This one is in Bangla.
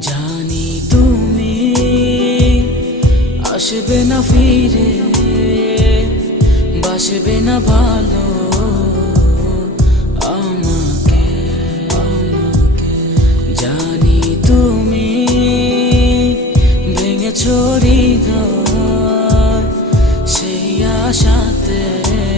জানি তুমি আসবে না ফিরে, বাসবে না ভালো আমাকে। জানি তুমি ভেঙে ছড়ি সেই আশাতে।